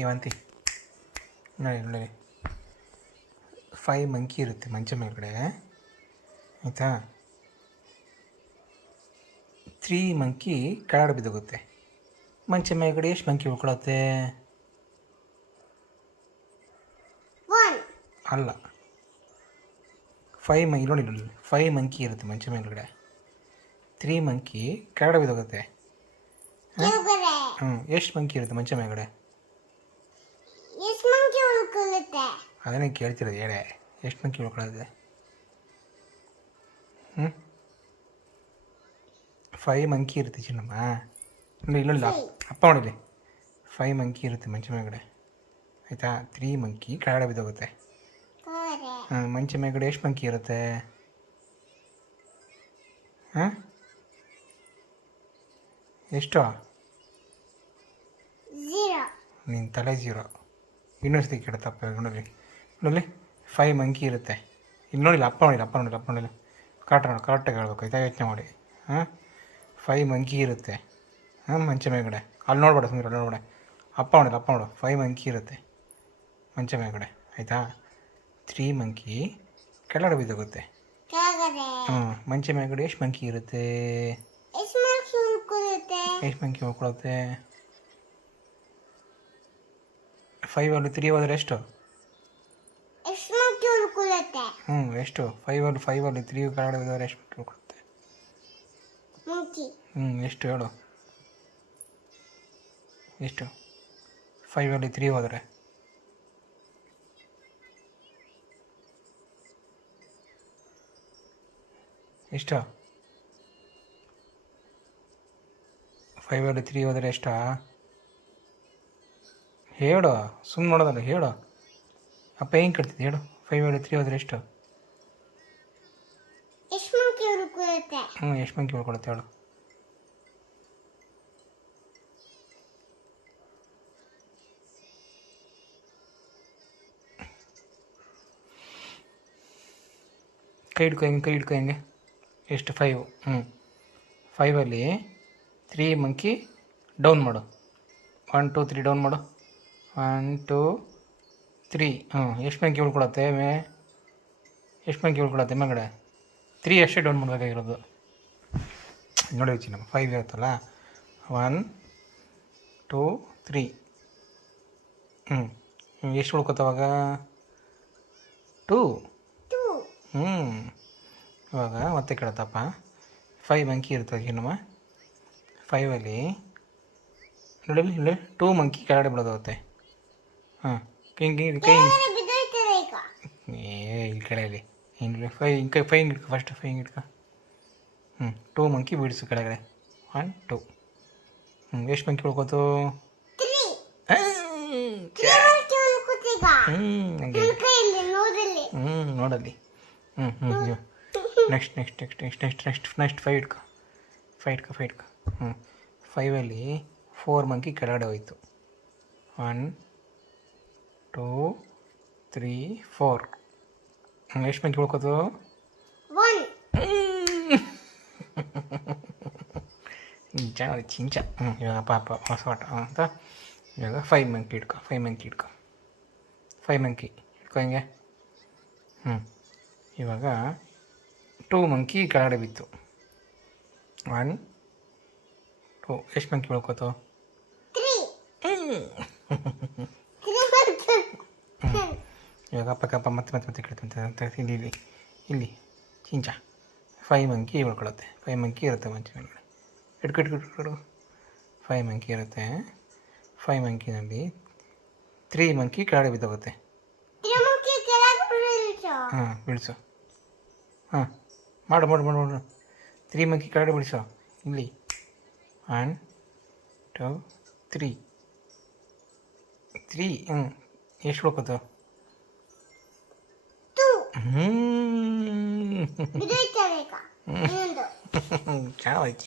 ಏವಂತಿ ನೋಡಿ ನೋಡಿ 5 ಮಂಕಿ ಇರುತ್ತೆ ಮಂಚ ಮೇಲ್ಗಡೆ ಆಯಿತಾ. 3 ಮಂಕಿ ಕೆಳಗಡೆ ಬಿದ್ದೋಗುತ್ತೆ. ಮಂಚ ಮೇಲ್ಗಡೆ ಎಷ್ಟು ಮಂಕಿ ಉಳ್ಕೊಳತ್ತೆ? ಅಲ್ಲ, 5 ನೋಡಿ 5 ಮಂಕಿ ಇರುತ್ತೆ ಮಂಚ ಮೇಲ್ಗಡೆ. 3 ಮಂಕಿ ಕೆಳಗಡೆ ಬಿದ್ದೋಗುತ್ತೆ. ಎಷ್ಟು ಮಂಕಿ ಇರುತ್ತೆ ಮಂಚ ಮೇಲ್ಗಡೆ? ಅದನ್ನೇ ಕೇಳ್ತಿರೋದು, ಹೇಳೆ ಎಷ್ಟು ಮಂಕಿ ಉಳ್ಕೊಳ್ಳುತ್ತೆ? 5 ಮಂಕಿ ಇರುತ್ತೆ ಚಿನ್ನಮ್ಮ. ಇಲ್ಲ ಅಪ್ಪ ನೋಡಿಲಿ, 5 ಮಂಕಿ ಇರುತ್ತೆ ಮಂಚ ಮೇಲ್ಗಡೆ ಆಯಿತಾ. 3 ಮಂಕಿ ಕೆಳಗಡೆ ಬಿದ್ದೋಗುತ್ತೆ. ಮಂಚ ಮೇಲ್ಗಡೆ ಎಷ್ಟು ಮಂಕಿ ಇರುತ್ತೆ? ಎಷ್ಟು? ನಿನ್ನ ತಲೆ 0. ಇನ್ನೊಂದ್ಸತಿ ಕೇಳುತ್ತಪ್ಪ ನೋಡಿ ನೋಡಿ 5 ಮಂಕಿ ಇರುತ್ತೆ. ಇಲ್ಲಿ ನೋಡಿಲ್ಲ ಅಪ್ಪ ನೋಡಿಲ್ಲ ಕರೆಕ್ಟಾಗಿ ಹೇಳ್ಬೇಕು ಆಯ್ತಾ, ಯೋಚನೆ ಮಾಡಿ. 5 ಮಂಕಿ ಇರುತ್ತೆ ಮಂಚ ಮೇಲ್ಗಡೆ. ಅಲ್ಲಿ ನೋಡ್ಬೇಡ ಸುಮ್ಮನೆ ನೋಡ್ಬೇಡ. ಅಪ್ಪ ನೋಡು 5 ಮಂಕಿ ಇರುತ್ತೆ ಮಂಚ ಮೇಲ್ಗಡೆ ಆಯಿತಾ. 3 ಮಂಕಿ ಕೆಳಗಡೆ ಬಿದ್ದೋಗುತ್ತೆ. ಮಂಚ ಮೇಲ್ಗಡೆ ಎಷ್ಟು ಮಂಕಿ ಇರುತ್ತೆ? ಎಷ್ಟು ಮಂಕಿ ಉಳ್ಕೊಳುತ್ತೆ? 5 ಅಲ್ಲಿ 3 ಹೋದರೆ ಎಷ್ಟು? ಎಷ್ಟು? 5 ಅಲ್ಲಿ 3 ಕೆಳಗಡೆ ಬಿದ್ದೋದ್ರೆ ಎಷ್ಟು ಮಂಕಿ ಉಳ್ಕೊಳುತ್ತೆ? ಎಷ್ಟು ಹೇಳು? ಎಷ್ಟು? 5 ಅಲ್ಲಿ 3 ಹೋದರೆ ಎಷ್ಟು? 5 ಅಲ್ಲಿ 3 ಹೋದರೆ ಎಷ್ಟಾ? ಹೇಳು, ಸುಮ್ಮನೆ ನೋಡೋದಲ್ಲ, ಹೇಳು. ಅಪ್ಪ ಹೆಂಗೆ ಕಟ್ತಿದ್ದೆ ಹೇಳು. 5 ಅಲ್ಲಿ 3 ಹೋದರೆ ಎಷ್ಟು? ಎಷ್ಟು ಮಂಕಿ ಉಳ್ಕೊಳುತ್ತೆ ಹೇಳು? ಕೈ ಹಿಡ್ಕೊ ಹೆಂಗೆ ಎಷ್ಟು? 5. 5 ಅಲ್ಲಿ 3 ಮಂಕಿ ಡೌನ್ ಮಾಡು. 1 2 3 ಡೌನ್ ಮಾಡು. 1 2 3. ಎಷ್ಟು ಮಂಕಿ ಉಳ್ಕೊಳತ್ತೆ ಎಷ್ಟು ಮಂಕಿ ಉಳ್ಕೊಳತ್ತೆ ಮೇಲ್ಗಡೆ? 3 ಅಷ್ಟೇ ಡೌನ್ ಮಾಡಬೇಕಾಗಿರೋದು. ನೋಡಿ ಚಿನ್ನಮ್ಮ 5 ಇರುತ್ತಲ್ಲ. 1 2 3. ಎಷ್ಟು ಉಳ್ಕೊತವಾಗ? 2. ಇವಾಗ ಮತ್ತೆ ಕೇಳತ್ತಪ್ಪ. 5 ಮಂಕಿ ಇರ್ತದೆ ಚಿನ್ನಮ್ಮ. 5 ಅಲ್ಲಿ ನೋಡಿ 2 ಮಂಕಿ ಕೆಳಗಡೆ ಬಿಡೋದಾಗುತ್ತೆ. ಹಿಂಗೆ ಕೈ ಇಲ್ಲಿ ಕೆಳಗಡೆ ಹಿಂಗೆ 5 ಹಿಡ್ಕೊ ಫಸ್ಟ್. 5 ಹಿಡ್ಕೊ. 2 ಮಂಕಿ ಬಿಡಿಸು ಕೆಳಗಡೆ. 1 2. ಎಷ್ಟು ಮಂಕಿ ಉಳ್ಕೋತು? ನೋಡಲ್ಲಿ. ನೆಕ್ಸ್ಟ್ 5 ಹಿಡ್ಕೊ. 5 ಅಲ್ಲಿ 4 ಮಂಕಿ ಕೆಳಗಡೆ ಹೋಯ್ತು. 1 2 3 4. ಎಷ್ಟು ಮಂಕಿ ಉಳ್ಕೋತು? ಚಿಂಚ. ಇವಾಗ ಪಾಪ ಹೊಸ ಆಟ ಅಂತ. ಇವಾಗ 5 ಮಂಕಿ ಹಿಡ್ಕೊ. 5 ಮಂಕಿ ಹಿಡ್ಕೊ ಹಿಂಗೆ. ಇವಾಗ 2 ಮಂಕಿ ಕೆಳಗಡೆ ಬಿತ್ತು. 1 2. ಎಷ್ಟು ಮಂಕಿ ಉಳ್ಕೋತು? ಇವಾಗ ಅಪ್ಪಕ್ಕಪ್ಪ ಮತ್ತೆ ಕೇಳ್ತಂತೆ. ಇಲ್ಲಿ ಚಿಂಚ 5 ಮಂಕಿ ಉಳ್ಕೊಳುತ್ತೆ. 5 ಮಂಕಿ ಇರುತ್ತೆ ಮಂಚ ಮೇಲ್ಗಡೆ. ಇಟ್ಕೊಡು. 5 ಮಂಕಿ ಇರುತ್ತೆ. 5 ಮಂಕಿನಲ್ಲಿ 3 ಮಂಕಿ ಕೆಳಗಡೆ ಬಿದ್ದೋಗುತ್ತೆ. ಬಿಡಿಸು. ಮಾಡು 3 ಮಂಕಿ ಕೆಳಗಡೆ ಬಿಡಿಸು. ಇಲ್ಲಿ 1 2 3. 3. ಎಷ್ಟು ಉಳ್ಕೋತು? ಚೆನ್ನಾಗಿ